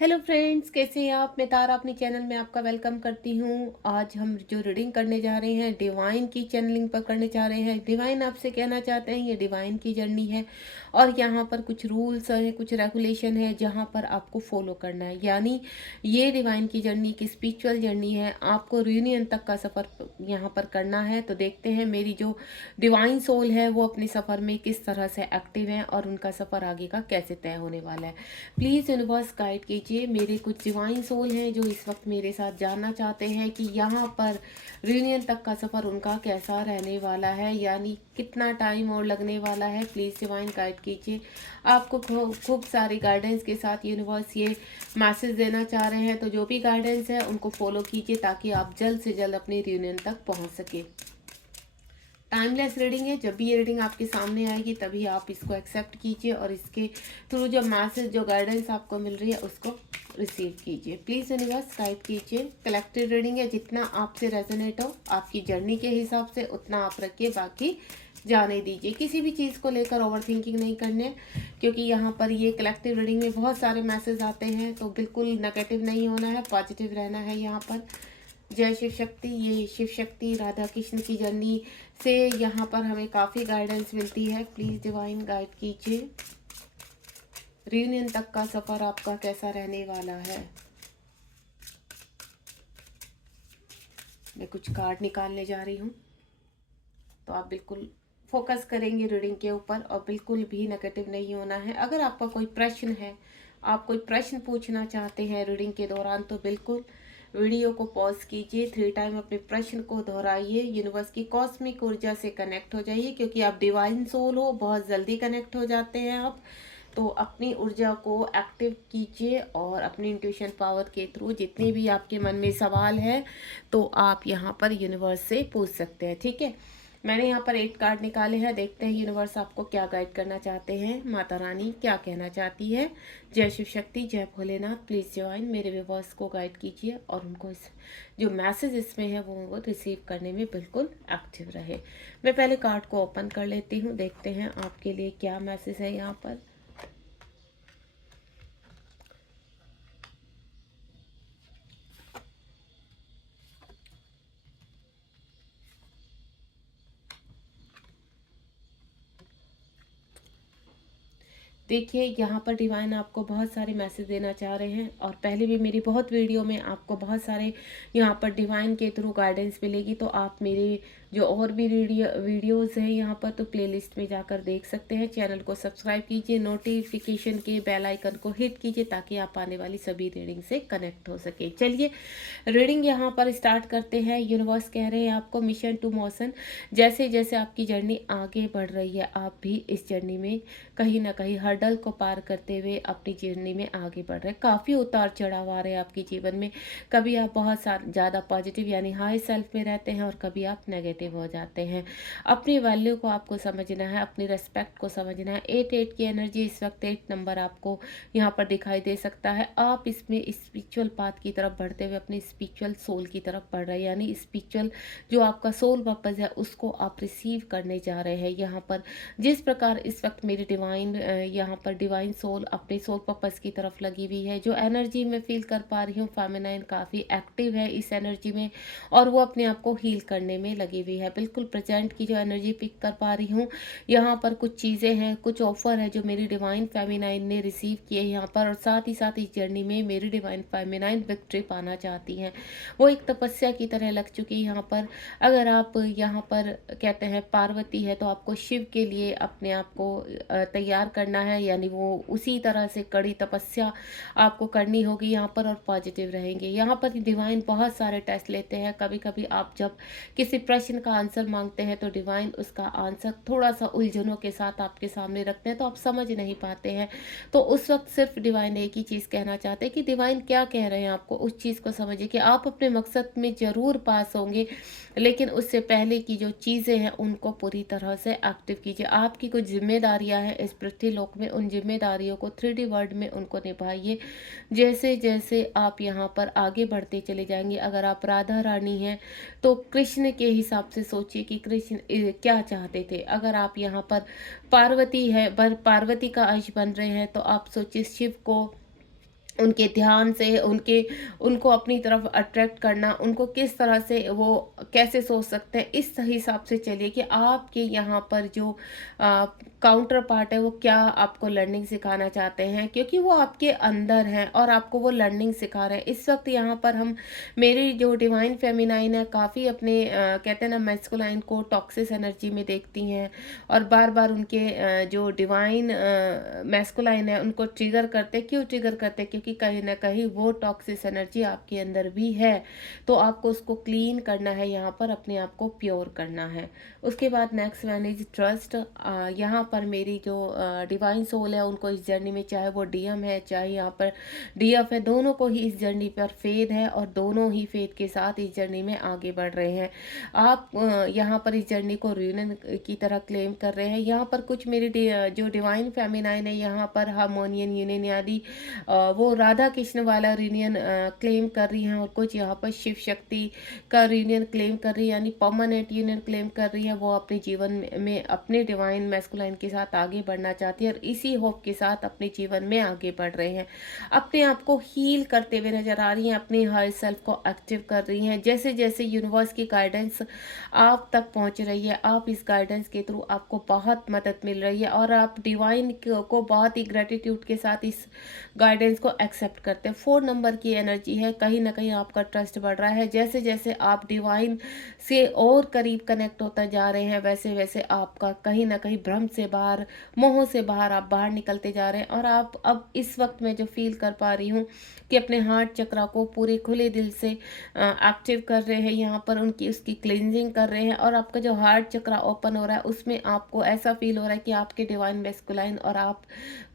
Hello friends, कैसे हैं आप। मैं तारा अपने चैनल में आपका वेलकम करती हूँ। आज हम जो रीडिंग करने जा रहे हैं डिवाइन की चैनलिंग पर करने जा रहे हैं। डिवाइन आपसे कहना चाहते हैं ये डिवाइन की जर्नी है और यहाँ पर कुछ रूल्स है, कुछ रेगुलेशन है जहाँ पर आपको फॉलो करना है। यानी ये डिवाइन की जर्नी की स्पिरिचुअल जर्नी है। आपको रियूनियन तक का सफ़र यहाँ पर करना है। तो देखते हैं मेरी जो डिवाइन सोल है वो अपने सफ़र में किस तरह से एक्टिव है और उनका सफ़र आगे का कैसे तय होने वाला है। प्लीज़ यूनिवर्स गाइड कीजिए। मेरे कुछ डिवाइन सोल हैं जो इस वक्त मेरे साथ जानना चाहते हैं कि यहाँ पर रियूनियन तक का सफ़र उनका कैसा रहने वाला है, यानी कितना टाइम और लगने वाला है। प्लीज़ डिवाइन गाइड कीजिए। आपको खूब सारी गाइडेंस के साथ यूनिवर्स ये मैसेज देना चाह रहे हैं, तो जो भी गाइडेंस है उनको फॉलो कीजिए ताकि आप जल्द से जल्द अपने रियूनियन तक पहुँच सके। टाइमलेस रीडिंग है। जब भी ये रीडिंग आपके सामने आएगी तभी आप इसको एक्सेप्ट कीजिए और इसके थ्रू जो मैसेज, जो गाइडेंस आपको मिल रही है उसको रिसीव कीजिए। प्लीज़ यूनिवर्स गाइड कीजिए। कलेक्टिव रीडिंग है, जितना आपसे रेजोनेट हो आपकी जर्नी के हिसाब से उतना आप रखिए, बाकी जाने दीजिए। किसी भी चीज़ को लेकर ओवर थिंकिंग नहीं करने, क्योंकि यहाँ पर ये कलेक्टिव रीडिंग में बहुत सारे मैसेज आते हैं, तो बिल्कुल नेगेटिव नहीं होना है, पॉजिटिव रहना है यहाँ पर। जय शिव शक्ति। ये शिव शक्ति राधा कृष्ण की जर्नी से यहाँ पर हमें काफ़ी गाइडेंस मिलती है। प्लीज़ डिवाइन गाइड कीजिए। रियूनियन तक का सफ़र आपका कैसा रहने वाला है। मैं कुछ कार्ड निकालने जा रही हूँ, तो आप बिल्कुल फोकस करेंगे रीडिंग के ऊपर और बिल्कुल भी नेगेटिव नहीं होना है। अगर आपका कोई प्रश्न है, आप कोई प्रश्न पूछना चाहते हैं रीडिंग के दौरान, तो बिल्कुल वीडियो को पॉज कीजिए, 3 टाइम अपने प्रश्न को दोहराइए, यूनिवर्स की कॉस्मिक ऊर्जा से कनेक्ट हो जाइए, क्योंकि आप डिवाइन सोल हो, बहुत जल्दी कनेक्ट हो जाते हैं आप। तो अपनी ऊर्जा को एक्टिव कीजिए और अपनी इंट्यूशन पावर के थ्रू जितने भी आपके मन में सवाल है तो आप यहाँ पर यूनिवर्स से पूछ सकते हैं। ठीक है, मैंने यहाँ पर 8 कार्ड निकाले हैं। देखते हैं यूनिवर्स आपको क्या गाइड करना चाहते हैं, माता रानी क्या कहना चाहती है। जय शिव शक्ति, जय भोलेनाथ। प्लीज़ डिवाइन मेरे व्यूअर्स को गाइड कीजिए और उनको इस जो मैसेज इसमें है वो रिसीव करने में बिल्कुल एक्टिव रहे। मैं पहले कार्ड को ओपन कर लेती हूँ, देखते हैं आपके लिए क्या मैसेज है यहाँ पर। देखिए यहाँ पर डिवाइन आपको बहुत सारे मैसेज देना चाह रहे हैं और पहले भी मेरी बहुत वीडियो में आपको बहुत सारे यहाँ पर डिवाइन के थ्रू गाइडेंस मिलेगी। तो आप मेरे जो और भी वीडियोस हैं यहाँ पर, तो प्लेलिस्ट में जाकर देख सकते हैं। चैनल को सब्सक्राइब कीजिए, नोटिफिकेशन के बेल आइकन को हिट कीजिए ताकि आप आने वाली सभी रीडिंग से कनेक्ट हो सके। चलिए रीडिंग यहाँ पर स्टार्ट करते हैं। यूनिवर्स कह रहे हैं आपको मिशन टू मोशन। जैसे जैसे आपकी जर्नी आगे बढ़ रही है आप भी इस जर्नी में कहीं ना कहीं हर्डल को पार करते हुए अपनी जर्नी में आगे बढ़ रहे हैं। काफ़ी उतार चढ़ाव आ रहे हैं आपके जीवन में। कभी आप बहुत ज़्यादा पॉजिटिव यानी हाई सेल्फ में रहते हैं और कभी आप नेगेटिव हो जाते हैं। अपनी वैल्यू को आपको समझना है, अपनी रेस्पेक्ट को समझना है। 8 की एनर्जी इस वक्त 8 नंबर आपको यहाँ पर दिखाई दे सकता है। आप इसमें स्पिरिचुअल पाथ की तरफ बढ़ते हुए अपने स्पिरिचुअल सोल की तरफ बढ़ रहे हैं, यानी स्पिरिचुअल जो आपका सोल पर्पज है उसको आप रिसीव करने जा रहे हैं। यहाँ पर जिस प्रकार इस वक्त मेरी डिवाइन यहाँ पर डिवाइन सोल अपने सोल पर्पस की तरफ लगी हुई है, जो एनर्जी मैं फील कर पा रही हूँ, फेमिनाइन काफ़ी एक्टिव है इस एनर्जी में और वो अपने आप को हील करने में लगी हुई है। बिल्कुल प्रेजेंट की जो एनर्जी पिक कर पा रही हूँ, यहाँ पर कुछ चीज़ें हैं, कुछ ऑफर है जो मेरी डिवाइन फेमिनाइन ने रिसीव किए यहाँ पर, और साथ ही साथ इस जर्नी में मेरी डिवाइन फेमिनाइन विक्ट्री पाना चाहती हैं। वो एक तपस्या की तरह लग चुकी है यहाँ पर। अगर आप यहाँ पर कहते हैं पार्वती है, तो आपको शिव के लिए अपने आप को तैयार करना है, यानी वो उसी तरह से कड़ी तपस्या आपको करनी होगी यहाँ पर, और पॉजिटिव रहेंगे। यहाँ पर डिवाइन बहुत सारे टेस्ट लेते हैं। कभी कभी आप जब किसी प्रश्न का आंसर मांगते हैं तो डिवाइन उसका आंसर थोड़ा सा उलझनों के साथ आपके सामने रखते हैं, तो आप समझ नहीं पाते हैं। तो उस वक्त सिर्फ डिवाइन एक ही चीज़ कहना चाहते हैं कि डिवाइन क्या कह रहे हैं आपको, उस चीज़ को समझिए कि आप अपने मकसद में ज़रूर पास होंगे, लेकिन उससे पहले की जो चीज़ें हैं उनको पूरी तरह से एक्टिव कीजिए। आपकी कुछ जिम्मेदारियां हैं इस पृथ्वी लोक में, उन जिम्मेदारियों को 3D वर्ल्ड में उनको निभाइए। जैसे जैसे आप यहाँ पर आगे बढ़ते चले जाएंगे, अगर आप राधा रानी हैं तो कृष्ण के हिसाब से सोचिए कि कृष्ण क्या चाहते थे। अगर आप यहाँ पर पार्वती है, पर पार्वती का अंश बन रहे हैं, तो आप सोचिए शिव को उनके ध्यान से उनको अपनी तरफ अट्रैक्ट करना, उनको किस तरह से वो कैसे सोच सकते हैं, इस हिसाब से चलिए कि आपके यहाँ पर जो काउंटर पार्ट है वो क्या आपको लर्निंग सिखाना चाहते हैं, क्योंकि वो आपके अंदर हैं और आपको वो लर्निंग सिखा रहे हैं। इस वक्त यहाँ पर हम मेरी जो डिवाइन फेमिनाइन है काफ़ी अपने कहते हैं ना मैस्कुलाइन को टॉक्सिस एनर्जी में देखती हैं और बार बार उनके जो डिवाइन मैस्कुलाइन है उनको ट्रिगर करते। क्यों ट्रिगर करते? क्योंकि कहीं ना कहीं वो टॉक्सिस एनर्जी आपके अंदर भी है, तो आपको उसको क्लीन करना है, यहाँ पर अपने आप को प्योर करना है। उसके बाद नेक्स्ट वन इज ट्रस्ट। यहाँ पर मेरी जो डिवाइन सोल है उनको इस जर्नी में, चाहे वो डीएम है चाहे यहाँ पर डीएफ है, दोनों को ही इस जर्नी पर फेथ है और दोनों ही फेथ के साथ इस जर्नी में आगे बढ़ रहे हैं। आप यहाँ पर इस जर्नी को रीयूनियन की तरह क्लेम कर रहे हैं। यहाँ पर कुछ मेरी जो डिवाइन फेमिनाइन है यहाँ पर हार्मोनियन यूनियन यानी वो राधा कृष्ण वाला यूनियन क्लेम कर रही हैं और कुछ यहाँ पर शिव शक्ति का यूनियन क्लेम कर रही है, यानी परमानेंट यूनियन क्लेम कर रही है। वो अपने जीवन में अपने डिवाइन मैस्कुलाइन के साथ आगे बढ़ना चाहती है और इसी होप के साथ अपने जीवन में आगे बढ़ रहे हैं। अपने आप को हील करते हुए नजर आ रही हैं, अपनी हर सेल्फ को एक्टिव कर रही हैं। जैसे जैसे यूनिवर्स की गाइडेंस आप तक पहुंच रही है, आप इस गाइडेंस के थ्रू आपको बहुत मदद मिल रही है और आप डिवाइन को बहुत ही ग्रेटिट्यूड के साथ इस गाइडेंस को एक्सेप्ट करते हैं। 4 नंबर की एनर्जी है, कहीं ना कहीं आपका ट्रस्ट बढ़ रहा है। जैसे जैसे आप डिवाइन से और करीब कनेक्ट होता जा रहे हैं वैसे वैसे आपका कहीं ना कहीं भ्रम से बाहर, मोह से बाहर आप बाहर निकलते जा रहे हैं। और आप अब इस वक्त मैं जो फील कर पा रही हूँ कि अपने हार्ट चक्रा को पूरे खुले दिल से एक्टिव कर रहे हैं, यहाँ पर उनकी उसकी क्लींजिंग कर रहे हैं और आपका जो हार्ट चक्रा ओपन हो रहा है उसमें आपको ऐसा फील हो रहा है कि आपके डिवाइन मैस्कुलाइन और आप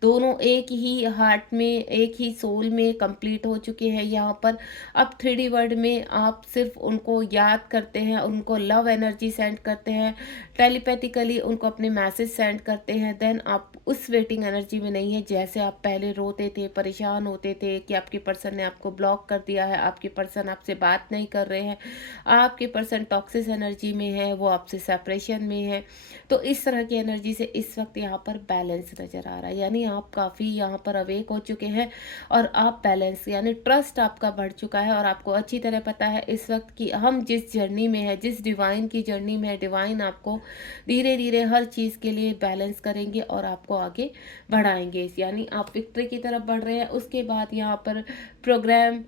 दोनों एक ही हार्ट में, एक ही सोल में कंप्लीट हो चुके हैं। यहाँ पर अब 3D वर्ड में आप सिर्फ उनको याद करते हैं, उनको लव एनर्जी सेंड करते हैं, टेलीपैथिकली उनको अपने मैसेज सेंड करते हैं। देन आप उस वेटिंग एनर्जी में नहीं है जैसे आप पहले रोते थे, परेशान होते थे कि आपके पर्सन ने आपको ब्लॉक कर दिया है, आपके पर्सन आपसे बात नहीं कर रहे हैं, आपके पर्सन टॉक्सिस एनर्जी में है, वो आपसे सेपरेशन में है। तो इस तरह की एनर्जी से इस वक्त यहाँ पर बैलेंस नजर आ रहा है, यानी आप काफ़ी यहाँ पर अवेक हो चुके हैं और आप बैलेंस यानी ट्रस्ट आपका बढ़ चुका है और आपको अच्छी तरह पता है इस वक्त कि हम जिस जर्नी में है, जिस डिवाइन की जर्नी में है, डिवाइन आपको धीरे धीरे हर चीज़ के लिए बैलेंस करेंगे और आपको आगे बढ़ाएंगे, यानी आप विक्ट्री की तरफ बढ़ रहे हैं। उसके बाद यहाँ पर प्रोग्राम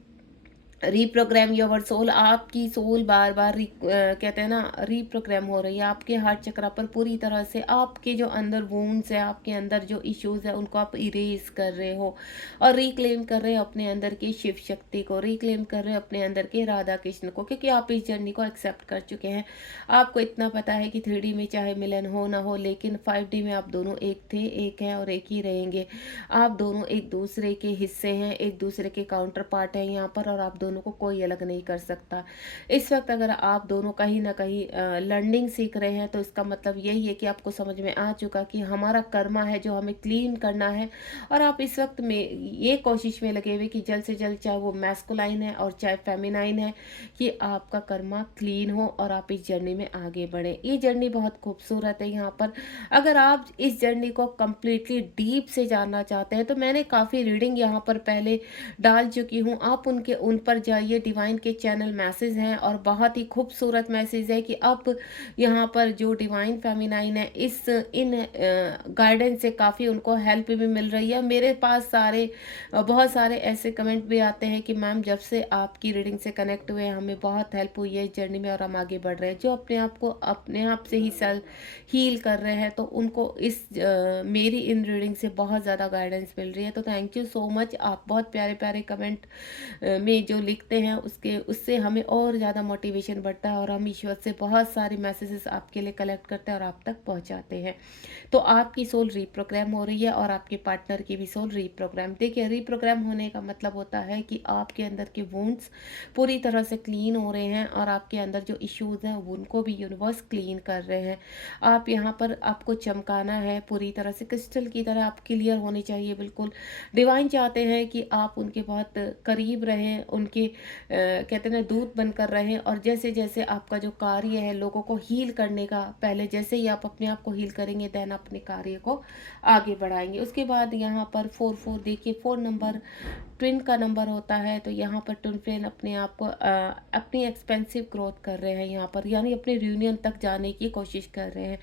रीप्रोग्राम योर सोल, आपकी सोल बार बार कहते हैं ना रीप्रोग्राम हो रही है आपके हार्ट चक्रा पर पूरी तरह से। आपके जो अंदर वूंड्स है, आपके अंदर जो इश्यूज है उनको आप इरेज कर रहे हो और रिक्लेम कर रहे हो अपने अंदर की शिव शक्ति को, रिक्लेम कर रहे हो अपने अंदर के राधा कृष्ण को, क्योंकि आप इस जर्नी को एक्सेप्ट कर चुके हैं। आपको इतना पता है कि 3D में चाहे मिलन हो ना हो लेकिन 5D में आप दोनों एक थे, एक हैं और एक ही रहेंगे। आप दोनों एक दूसरे के हिस्से हैं, एक दूसरे के काउंटर पार्ट हैं यहाँ पर और आप दोनों को कोई अलग नहीं कर सकता। इस वक्त अगर आप दोनों कहीं ना कहीं लर्निंग सीख रहे हैं तो इसका मतलब यही है कि आपको समझ में आ चुका कि हमारा कर्मा है जो हमें क्लीन करना है और आप इस वक्त में ये कोशिश में लगे हुए कि जल्द से जल्द, चाहे वो मैस्कुलाइन है और चाहे फेमिनाइन है, कि आपका कर्मा क्लीन हो और आप इस जर्नी में आगे बढ़े। ये जर्नी बहुत खूबसूरत है। यहाँ पर अगर आप इस जर्नी को कम्प्लीटली डीप से जानना चाहते हैं तो मैंने काफ़ी रीडिंग यहाँ पर पहले डाल चुकी हूँ, आप उन पर जाइए। डिवाइन के चैनल मैसेज हैं और बहुत ही खूबसूरत मैसेज है कि अब यहाँ पर जो डिवाइन फेमिनाइन है इन गाइडेंस से काफ़ी उनको हेल्प भी मिल रही है। मेरे पास बहुत सारे ऐसे कमेंट भी आते हैं कि मैम जब से आपकी रीडिंग से कनेक्ट हुए हमें बहुत हेल्प हुई है इस जर्नी में और हम आगे बढ़ रहे हैं। जो अपने आप को अपने आप से ही सेल्फ हील कर रहे हैं तो उनको मेरी इन रीडिंग से बहुत ज़्यादा गाइडेंस मिल रही है। तो थैंक यू सो मच। आप बहुत प्यारे प्यारे कमेंट में जो लिखते हैं उससे हमें और ज़्यादा मोटिवेशन बढ़ता है और हम ईश्वर से बहुत सारे मैसेजेस आपके लिए कलेक्ट करते हैं और आप तक पहुंचाते हैं। तो आपकी सोल रीप्रोग्राम हो रही है और आपके पार्टनर की भी सोल रीप्रोग्राम। देखिए, रीप्रोग्राम होने का मतलब होता है कि आपके अंदर के वुंड्स पूरी तरह से क्लीन हो रहे हैं और आपके अंदर जो इश्यूज हैं उनको भी यूनिवर्स क्लीन कर रहे हैं। आप यहाँ पर आपको चमकाना है पूरी तरह से, क्रिस्टल की तरह आप क्लियर होने चाहिए बिल्कुल। डिवाइन चाहते हैं कि आप उनके बहुत करीब रहें, उनके कहते हैं ना दूत बनकर रहें, और जैसे जैसे आपका जो कार्य है लोगों को हील करने का, पहले जैसे ही आप अपने आप को हील करेंगे देन अपने कार्य को आगे बढ़ाएंगे। उसके बाद यहाँ पर 4 देखिए, 4 नंबर ट्विन का नंबर होता है, तो यहाँ पर ट्विन फ्लेम अपने आप को अपनी एक्सपेंसिव ग्रोथ कर रहे हैं यहाँ पर, यानी अपने यूनियन तक जाने की कोशिश कर रहे हैं।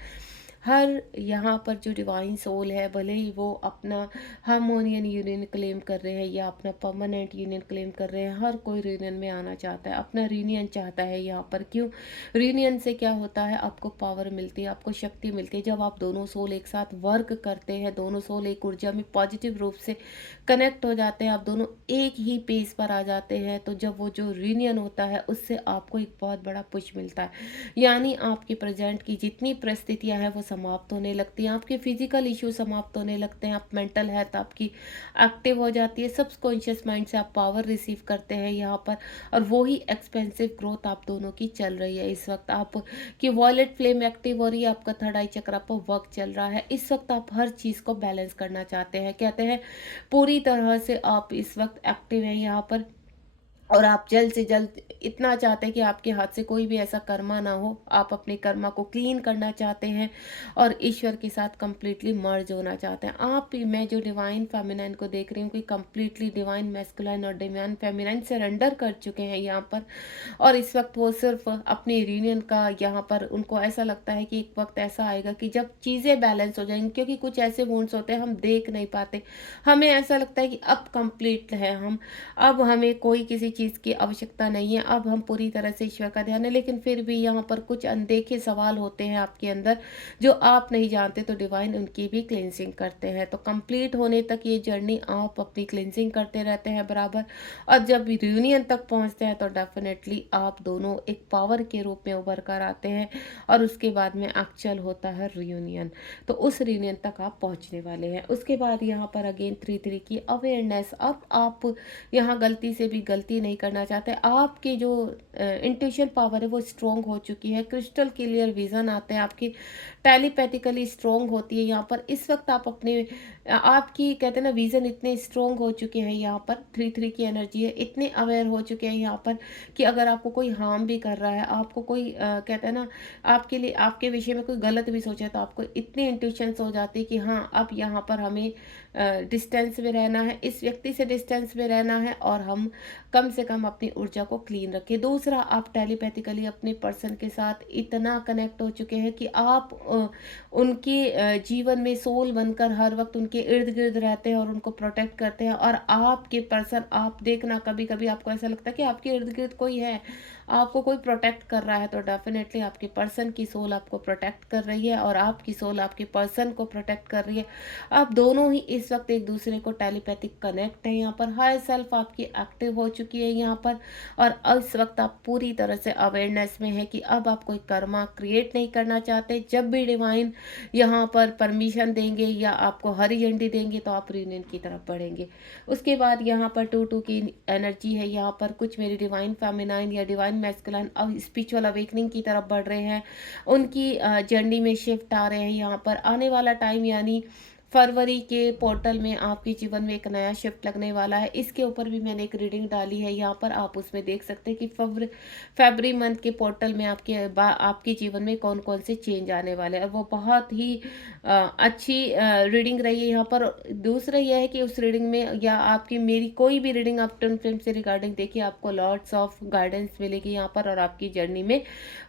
हर यहाँ पर जो डिवाइन सोल है, भले ही वो अपना हार्मोनियन यूनियन क्लेम कर रहे हैं या अपना परमानेंट यूनियन क्लेम कर रहे हैं, हर कोई यूनियन में आना चाहता है, अपना यूनियन चाहता है यहाँ पर। क्यों? यूनियन से क्या होता है, आपको पावर मिलती है, आपको शक्ति मिलती है। जब आप दोनों सोल एक साथ वर्क करते हैं, दोनों सोल एक ऊर्जा में पॉजिटिव रूप से कनेक्ट हो जाते हैं, आप दोनों एक ही पेज पर आ जाते हैं, तो जब वो जो यूनियन होता है उससे आपको एक बहुत बड़ा पुश मिलता है, यानी आपकी प्रेजेंट की जितनी परिस्थितियां हैं वो समाप्त होने लगती हैं, आपके फिजिकल इश्यू समाप्त होने लगते हैं, आप मेंटल हेल्थ आपकी एक्टिव हो जाती है, सबकॉन्शियस माइंड से आप पावर रिसीव करते हैं यहाँ पर, और वो ही एक्सपेंसिव ग्रोथ आप दोनों की चल रही है इस वक्त। आप की वॉलेट फ्लेम एक्टिव हो रही है, आपका थर्ड आई चक्र पर वर्क चल रहा है इस वक्त। आप हर चीज को बैलेंस करना चाहते हैं, कहते हैं पूरी तरह से आप इस वक्त एक्टिव हैं यहाँ पर, और आप जल्द से जल्द इतना चाहते हैं कि आपके हाथ से कोई भी ऐसा कर्मा ना हो, आप अपने कर्मा को क्लीन करना चाहते हैं और ईश्वर के साथ कंप्लीटली मर्ज होना चाहते हैं। मैं जो डिवाइन फेमिनाइन को देख रही हूँ कि कंप्लीटली डिवाइन मैस्कुलाइन और डिवाइन फेमिनाइन सरेंडर कर चुके हैं यहाँ पर, और इस वक्त वो सिर्फ अपने यूनियन का यहाँ पर, उनको ऐसा लगता है कि एक वक्त ऐसा आएगा कि जब चीज़ें बैलेंस हो जाएंगी, क्योंकि कुछ ऐसे वुंड्स होते हैं हम देख नहीं पाते, हमें ऐसा लगता है कि अब कंप्लीट है हम, अब हमें कोई किसी चीज़ की आवश्यकता नहीं है, अब हम पूरी तरह से ईश्वर का ध्यान है, लेकिन फिर भी यहाँ पर कुछ अनदेखे सवाल होते हैं आपके अंदर जो आप नहीं जानते, तो डिवाइन उनकी भी क्लेंजिंग करते हैं। तो कंप्लीट होने तक ये जर्नी आप अपनी क्लेंजिंग करते रहते हैं बराबर, और जब यूनियन तक पहुँचते हैं तो डेफिनेटली आप दोनों एक पावर के रूप में उभर कर आते हैं, और उसके बाद में एक्चुअल होता है रियूनियन, तो उस रियूनियन तक आप पहुँचने वाले हैं। उसके बाद यहाँ पर अगेन 3 की अवेयरनेस, अब आप यहाँ गलती से भी गलती नहीं करना चाहते, आपकी जो इंट्यूशन पावर है वो स्ट्रोंग हो चुकी है, क्रिस्टल क्लियर विजन आते हैं आपकी, टेलीपैथिकली स्ट्रोंग होती है यहाँ पर इस वक्त। आप अपने आपकी कहते हैं ना विजन इतने स्ट्रोंग हो चुके हैं यहाँ पर, 3 की एनर्जी है, इतने अवेयर हो चुके हैं यहाँ पर कि अगर आपको कोई हार्म भी कर रहा है, आपको कोई कहते हैं ना आपके लिए आपके विषय में कोई गलत भी सोचे, तो आपको इतनी इंट्यूशंस हो जाती है कि हाँ अब यहाँ पर हमें डिस्टेंस में रहना है, इस व्यक्ति से डिस्टेंस में रहना है, और हम कम से कम अपनी ऊर्जा को क्लीन रखें। दूसरा, आप टेलीपैथिकली अपने पर्सन के साथ इतना कनेक्ट हो चुके हैं कि आप उनके जीवन में सोल बनकर हर वक्त उनके इर्द गिर्द रहते हैं और उनको प्रोटेक्ट करते हैं, और आपके पर्सन, आप देखना कभी कभी आपको ऐसा लगता है कि आपके इर्द गिर्द कोई है, आपको कोई प्रोटेक्ट कर रहा है, तो डेफिनेटली आपके पर्सन की सोल आपको प्रोटेक्ट कर रही है और आपकी सोल आपके पर्सन को प्रोटेक्ट कर रही है। आप दोनों ही इस वक्त एक दूसरे को टेलीपैथिक कनेक्ट है यहाँ पर, हाई सेल्फ आपकी एक्टिव हो चुकी है यहाँ पर, और इस वक्त आप पूरी तरह से अवेयरनेस में है कि अब आप कोई कर्मा क्रिएट नहीं करना चाहते। जब भी डिवाइन यहाँ पर परमिशन देंगे या आपको हरी झंडी देंगे तो आप यूनियन की तरफ बढ़ेंगे। उसके बाद यहाँ पर 2 की एनर्जी है यहाँ पर, कुछ मेरी डिवाइन फेमिनाइन या डिवाइन मैस्कुलाइन अब स्पिरिचुअल अवेकनिंग की तरफ बढ़ रहे हैं, उनकी जर्नी में शिफ्ट आ रहे हैं यहाँ पर। आने वाला टाइम यानी फरवरी के पोर्टल में आपके जीवन में एक नया शिफ्ट लगने वाला है, इसके ऊपर भी मैंने एक रीडिंग डाली है यहाँ पर, आप उसमें देख सकते हैं कि फरवरी मंथ के पोर्टल में आपके जीवन में कौन कौन से चेंज आने वाले हैं, और वो बहुत ही अच्छी रीडिंग रही है यहाँ पर। दूसरा यह है कि उस रीडिंग में या आपकी मेरी कोई भी रीडिंग आप ट्विन फ्लेम से रिगार्डिंग देखिए, आपको लॉट्स ऑफ गाइडेंस मिलेगी यहाँ पर, और आपकी जर्नी में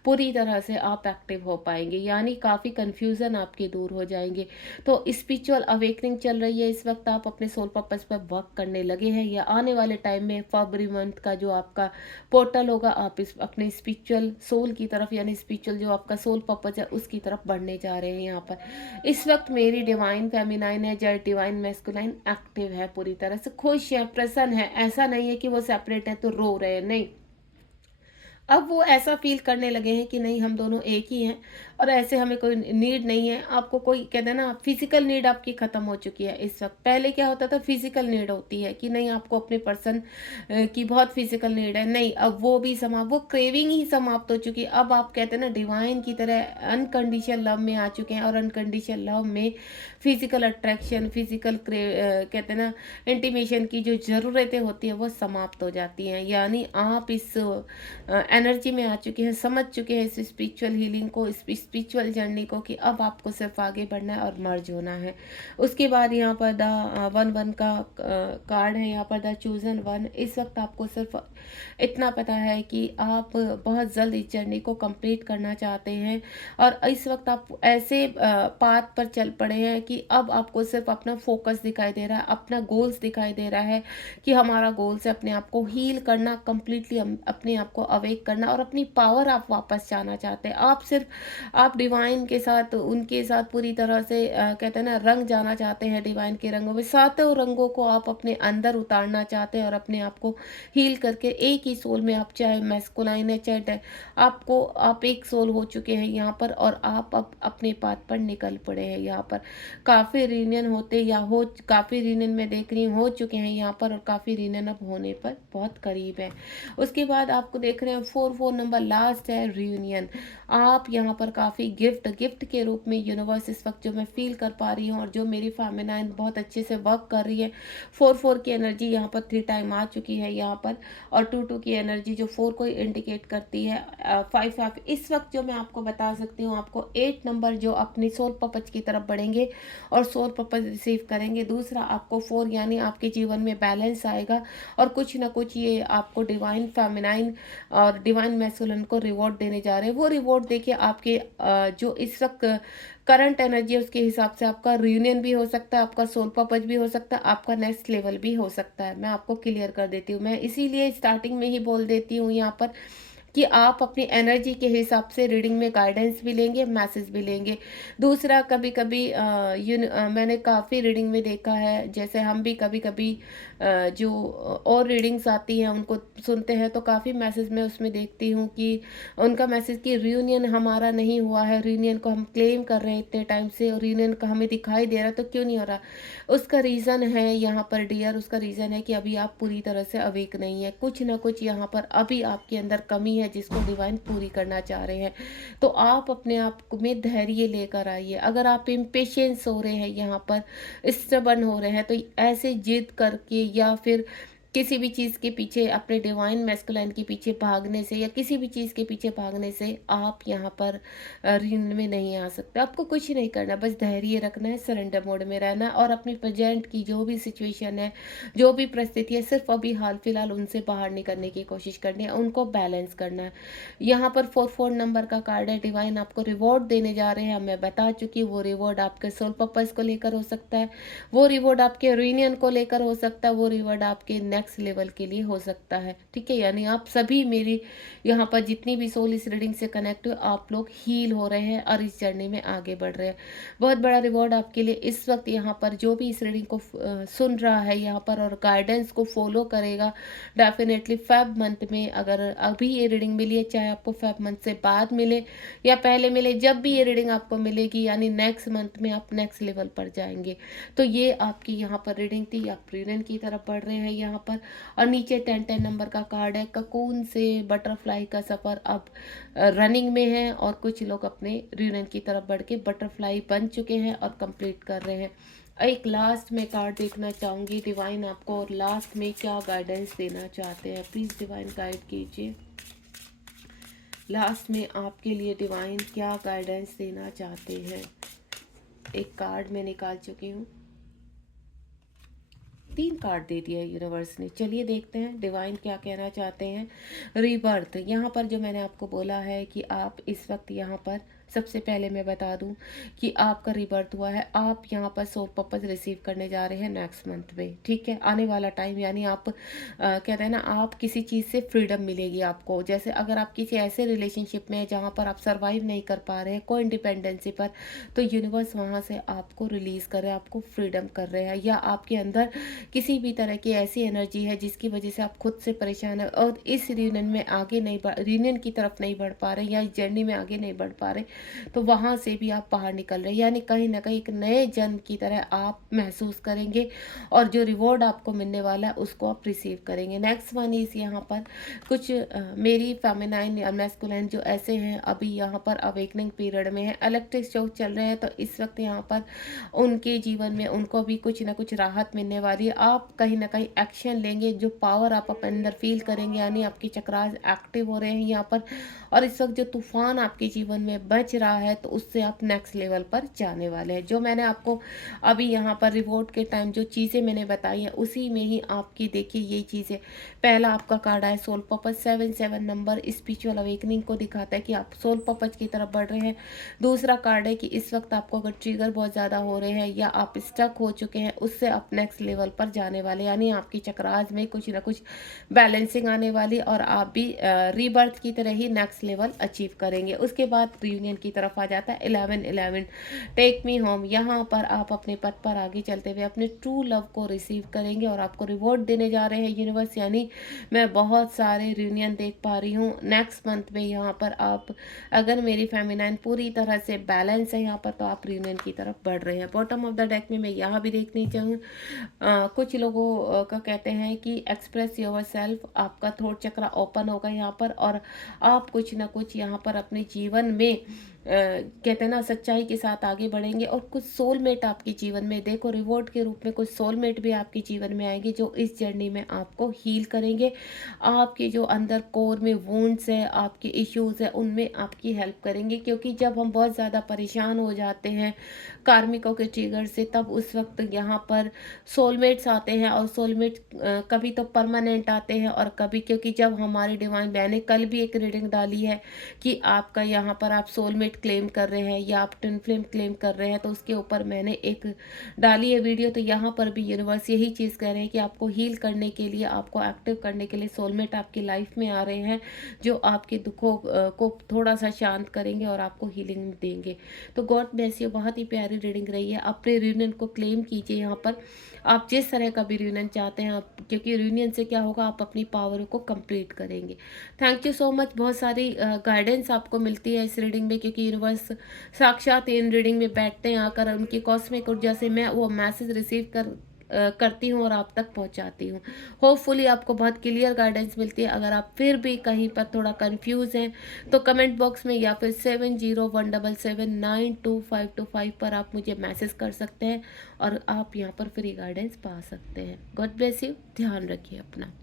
पूरी तरह से आप एक्टिव हो पाएंगे, यानी काफ़ी कन्फ्यूज़न आपके दूर हो जाएंगे। तो स्पिरिचुअल अवेकनिंग चल रही है इस वक्त, आप अपने सोल पर्पस पर वर्क करने लगे हैं, या आने वाले टाइम में फरवरी मंथ का जो आपका पोर्टल होगा, आप अपने स्पिरिचुअल सोल की तरफ यानी स्पिरिचुअल जो आपका सोल पर्पस है उसकी तरफ बढ़ने जा रहे हैं यहाँ पर। इस वक्त मेरी डिवाइन फेमिनाइन है या डिवाइन मैस्कुलाइन एक्टिव है, पूरी तरह से खुश है, प्रसन्न है, ऐसा नहीं है कि वो सेपरेट है तो रो रहे हैं, नहीं, अब वो ऐसा फील करने लगे हैं कि नहीं हम दोनों एक ही हैं, और ऐसे हमें कोई नीड नहीं है। आपको कोई कहते हैं ना, फिजिकल नीड आपकी खत्म हो चुकी है इस वक्त। पहले क्या होता था, फिजिकल नीड होती है कि नहीं, आपको अपने पर्सन की बहुत फिजिकल नीड है, नहीं अब वो भी समाप्त, वो क्रेविंग ही समाप्त हो चुकी है। अब आप कहते हैं ना डिवाइन की तरह अनकंडीशनल लव में आ चुके हैं, और अनकंडीशनल लव में फिजिकल अट्रैक्शन, फिजिकल कहते हैं ना इंटीमेशन की जो ज़रूरतें होती है वो समाप्त हो जाती हैं। यानी आप इस एनर्जी में आ चुके हैं, समझ चुके हैं इस स्पिरिचुअल हीलिंग को, इस स्पिरिचुअल जर्नी को, कि अब आपको सिर्फ आगे बढ़ना है और मर्ज होना है। उसके बाद यहाँ पर द वन वन का कार्ड है, यहाँ पर द चूजन वन। इस वक्त आपको सिर्फ इतना पता है कि आप बहुत जल्द इस जर्नी को कंप्लीट करना चाहते हैं, और इस वक्त आप ऐसे पाथ पर चल पड़े हैं कि अब आपको सिर्फ अपना फोकस दिखाई दे रहा है, अपना गोल्स दिखाई दे रहा है कि हमारा गोल्स है अपने आप को हील करना, कंप्लीटली अपने आप को अवेक करना, और अपनी पावर आप वापस जाना चाहते हैं। आप डिवाइन के साथ, उनके साथ पूरी तरह से कहते हैं ना रंग जाना चाहते हैं, डिवाइन के रंगों में, सातों रंगों को आप अपने अंदर उतारना चाहते हैं, और अपने आप को हील करके एक ही सोल में, आप चाहे मैस्कुलाइन है चाहे आप एक सोल हो चुके हैं यहाँ पर, और आप अब अपने पाथ पर निकल पड़े हैं। यहाँ पर काफ़ी रीयूनियन होते या हो, काफ़ी रीयूनियन में देख रही हूँ हो चुके हैं यहाँ पर, और काफ़ी रीयूनियन अब होने पर बहुत करीब है। उसके बाद आपको देख रहे हैं 4 नंबर लास्ट है रीयूनियन। आप यहाँ पर काफ़ी गिफ्ट के रूप में यूनिवर्स इस वक्त जो मैं फील कर पा रही हूँ, और जो मेरी फेमिनाइन बहुत अच्छे से वर्क कर रही है, 4 की एनर्जी यहाँ पर 3 टाइम आ चुकी है यहाँ पर, और 2 की एनर्जी जो 4 को इंडिकेट करती है, 5 इस वक्त जो मैं आपको बता सकती हूँ, आपको 8 नंबर जो अपनी सोल पर्पज की तरफ बढ़ेंगे और सोल पर्पज रिसीव करेंगे। दूसरा आपको 4 यानी आपके जीवन में बैलेंस आएगा, और कुछ ना कुछ ये आपको डिवाइन फेमिनाइन और डिवाइन मैस्कुलिन को रिवॉर्ड देने जा रहे हैं। वो रिवॉर्ड देखिए आपके जो इस वक्त करंट एनर्जी है उसके हिसाब से आपका रियूनियन भी हो सकता है, आपका सोल पर्पज भी हो सकता है, आपका नेक्स्ट लेवल भी हो सकता है। मैं आपको क्लियर कर देती हूँ, मैं इसीलिए स्टार्टिंग में ही बोल देती हूँ यहाँ पर कि आप अपनी एनर्जी के हिसाब से रीडिंग में गाइडेंस भी लेंगे, मैसेज भी लेंगे। दूसरा, कभी कभी मैंने काफ़ी रीडिंग में देखा है, जैसे हम भी कभी कभी जो और रीडिंग्स आती हैं उनको सुनते हैं, तो काफ़ी मैसेज मैं उसमें देखती हूँ कि उनका मैसेज कि रियूनियन हमारा नहीं हुआ है, रियूनियन को हम क्लेम कर रहे हैं इतने टाइम से, और रियूनियन का हमें दिखाई दे रहा तो क्यों नहीं हो रहा। उसका रीज़न है यहाँ पर डियर, उसका रीज़न है कि अभी आप पूरी तरह से अवेक नहीं है, कुछ ना कुछ यहाँ पर अभी आपके अंदर कमी है जिसको डिवाइन पूरी करना चाह रहे हैं। तो आप अपने आप में धैर्य लेकर आइए। अगर आप इम्पेशेंस हो रहे हैं यहाँ पर, स्टबर्न हो रहे हैं, तो ऐसे जिद करके या फिर किसी भी चीज़ के पीछे, अपने डिवाइन मैस्कुलाइन के पीछे भागने से, या किसी भी चीज़ के पीछे भागने से आप यहाँ पर ऋण में नहीं आ सकते। आपको कुछ नहीं करना, बस धैर्य रखना है, सरेंडर मोड में रहना है, और अपनी प्रेजेंट की जो भी सिचुएशन है, जो भी परिस्थिति है, सिर्फ अभी हाल फिलहाल उनसे बाहर निकलने की कोशिश करनी है, उनको बैलेंस करना है। यहाँ पर 4 नंबर का कार्ड है, डिवाइन आपको रिवॉर्ड देने जा रहे हैं। मैं बता चुकी हूँ, वो रिवॉर्ड आपके सोल पर्पस को लेकर हो सकता है, वो रिवॉर्ड आपके रीयूनियन को लेकर हो सकता है, वो रिवॉर्ड आपके नेक्स्ट लेवल के लिए हो सकता है। ठीक है, यानी आप सभी मेरी यहाँ पर जितनी भी सोल इस रीडिंग से कनेक्ट हुए, आप लोग हील हो रहे हैं और इस जर्नी में आगे बढ़ रहे हैं। बहुत बड़ा रिवॉर्ड आपके लिए इस वक्त यहाँ पर, जो भी इस रीडिंग को सुन रहा है यहाँ पर और गाइडेंस को फॉलो करेगा, डेफिनेटली फेब मंथ में, अगर अभी ये रीडिंग मिली है, चाहे आपको फेब मंथ से बाद मिले या पहले मिले, जब भी ये रीडिंग आपको मिलेगी, यानी नेक्स्ट मंथ में आप नेक्स्ट लेवल पर जाएंगे। तो ये आपकी यहाँ पर रीडिंग थी, आप रीडन की तरफ बढ़ रहे हैं यहाँ पर। और नीचे 10 नंबर का कार्ड है, ककून से बटरफ्लाई का सफ़र अब रनिंग में है, और कुछ लोग अपने रीडन की तरफ बढ़ के बटरफ्लाई बन चुके हैं और कंप्लीट कर रहे हैं। एक लास्ट में कार्ड देखना चाहूँगी, डिवाइन आपको और लास्ट में क्या गाइडेंस देना चाहते हैं, प्लीज़ डिवाइन गाइड कीजिए। लास्ट में आपके लिए डिवाइन क्या गाइडेंस देना चाहते हैं। एक कार्ड मैं निकाल चुकी हूँ, 3 कार्ड दे दिया है यूनिवर्स ने। चलिए देखते हैं डिवाइन क्या कहना चाहते हैं। रीबर्थ, यहाँ पर जो मैंने आपको बोला है कि आप इस वक्त यहाँ पर, सबसे पहले मैं बता दूं कि आपका रिबर्थ हुआ है, आप यहाँ पर सोल पर्पस रिसीव करने जा रहे हैं नेक्स्ट मंथ में। ठीक है, आने वाला टाइम, यानी आप कहते हैं ना, आप किसी चीज़ से फ्रीडम मिलेगी आपको। जैसे अगर आप किसी ऐसे रिलेशनशिप में हैं जहाँ पर आप सर्वाइव नहीं कर पा रहे हैं को इंडिपेंडेंसी पर, तो यूनिवर्स वहाँ से आपको रिलीज़ कर रहे हैं, आपको फ्रीडम कर रहे हैं। या आपके अंदर किसी भी तरह की ऐसी एनर्जी है जिसकी वजह से आप खुद से परेशान है और इस रीयूनियन में आगे नहीं बढ़, रीयूनियन की तरफ नहीं बढ़ पा रहे, या इस जर्नी में आगे नहीं बढ़ पा रहे, तो वहाँ से भी आप बाहर निकल रहे हैं, यानी कहीं न कहीं एक नए जन्म की तरह आप महसूस करेंगे और जो रिवॉर्ड आपको मिलने वाला है उसको आप रिसीव करेंगे। नेक्स्ट वन इज़ यहाँ पर कुछ मेरी फेमिनाइन या मैस्कुलाइन जो ऐसे हैं अभी यहाँ पर अवेकनिंग पीरियड में है, इलेक्ट्रिक शॉक चल रहे हैं, तो इस वक्त यहाँ पर उनके जीवन में उनको भी कुछ ना कुछ राहत मिलने वाली है। आप कहीं ना कहीं एक्शन लेंगे, जो पावर आप अपने अंदर फील करेंगे, यानी आपके चक्रास एक्टिव हो रहे हैं यहाँ पर, और इस वक्त जो तूफान आपके जीवन में बच रहा है तो उससे आप नेक्स्ट लेवल पर जाने वाले हैं। जो मैंने आपको अभी यहाँ पर रिवॉर्ड के टाइम जो चीज़ें मैंने बताई हैं उसी में ही आपकी देखिए ये चीज़ें। पहला आपका कार्ड है soul purpose 77 number, spiritual awakening को दिखाता है कि आप सोल पर्पस की तरफ बढ़ रहे हैं। दूसरा कार्ड है कि इस वक्त आपको अगर ट्रिगर बहुत ज़्यादा हो रहे हैं या आप स्टक हो चुके हैं, उससे आप नेक्स्ट लेवल पर जाने वाले, यानी आपकी चक्रास में कुछ ना कुछ बैलेंसिंग आने वाली और आप भी रीबर्थ की तरह ही नेक्स्ट लेवल अचीव करेंगे। उसके बाद रियूनियन की तरफ आ जाता है 11-11 टेक मी होम। यहाँ पर आप अपने पथ पर आगे चलते हुए अपने ट्रू लव को रिसीव करेंगे और आपको रिवॉर्ड देने जा रहे हैं यूनिवर्स, यानी मैं बहुत सारे रियूनियन देख पा रही हूँ नेक्स्ट मंथ में। यहाँ पर आप अगर मेरी फेमिनाइन पूरी तरह से बैलेंस है यहाँ पर तो आप रियूनियन की तरफ बढ़ रहे हैं। बॉटम ऑफ द डेक में मैं यहाँ भी देखनी चाहूँ कुछ लोगों का कहते हैं कि एक्सप्रेस योर सेल्फ, आपका थ्रोट चक्र ओपन होगा यहाँ पर और आप कुछ ना कुछ यहाँ पर अपने जीवन में कहते हैं ना सच्चाई के साथ आगे बढ़ेंगे। और कुछ सोलमेट आपके जीवन में, देखो रिवॉर्ड के रूप में कुछ सोलमेट भी आपके जीवन में आएंगे जो इस जर्नी में आपको हील करेंगे। आपके जो अंदर कोर में वुंड्स है, आपके इश्यूज है, उनमें आपकी हेल्प करेंगे। क्योंकि जब हम बहुत ज़्यादा परेशान हो जाते हैं कार्मिकों के ट्रिगर से, तब उस वक्त यहाँ पर सोलमेट्स आते हैं और सोलमेट कभी तो परमानेंट आते हैं और कभी, क्योंकि जब हमारी डिवाइन बहन ने कल भी एक रीडिंग डाली है कि आपका यहाँ पर आप सोलमेट क्लेम कर रहे हैं या आप ट्विन फ्लेम क्लेम कर रहे हैं, तो उसके ऊपर मैंने एक डाली है वीडियो। तो यहाँ पर भी यूनिवर्स यही चीज़ कह रहे हैं कि आपको हील करने के लिए, आपको एक्टिव करने के लिए सोलमेट आपकी लाइफ में आ रहे हैं जो आपके दुखों को थोड़ा सा शांत करेंगे और आपको हीलिंग देंगे। तो गॉड ब्लेस यू, बहुत ही प्यारी रीडिंग रही है। अपने रियूनियन को क्लेम कीजिए यहाँ पर, आप जिस तरह का भी रियूनियन चाहते हैं आप, क्योंकि रियूनियन से क्या होगा, आप अपनी पावर को कंप्लीट करेंगे। Thank you so much. बहुत सारी गाइडेंस आपको मिलती है इस रीडिंग में, क्योंकि यूनिवर्स साक्षात इन रीडिंग में बैठते हैं आकर, उनकी कॉस्मिक ऊर्जा से मैं वो मैसेज रिसीव करती हूँ और आप तक पहुँचाती हूँ। होपफुली आपको बहुत क्लियर गाइडेंस मिलती है। अगर आप फिर भी कहीं पर थोड़ा कंफ्यूज हैं तो कमेंट बॉक्स में या फिर 7017792525 पर आप मुझे मैसेज कर सकते हैं और आप यहाँ पर फ्री गाइडेंस पा सकते हैं। गॉड ब्लेस यू, ध्यान रखिए अपना।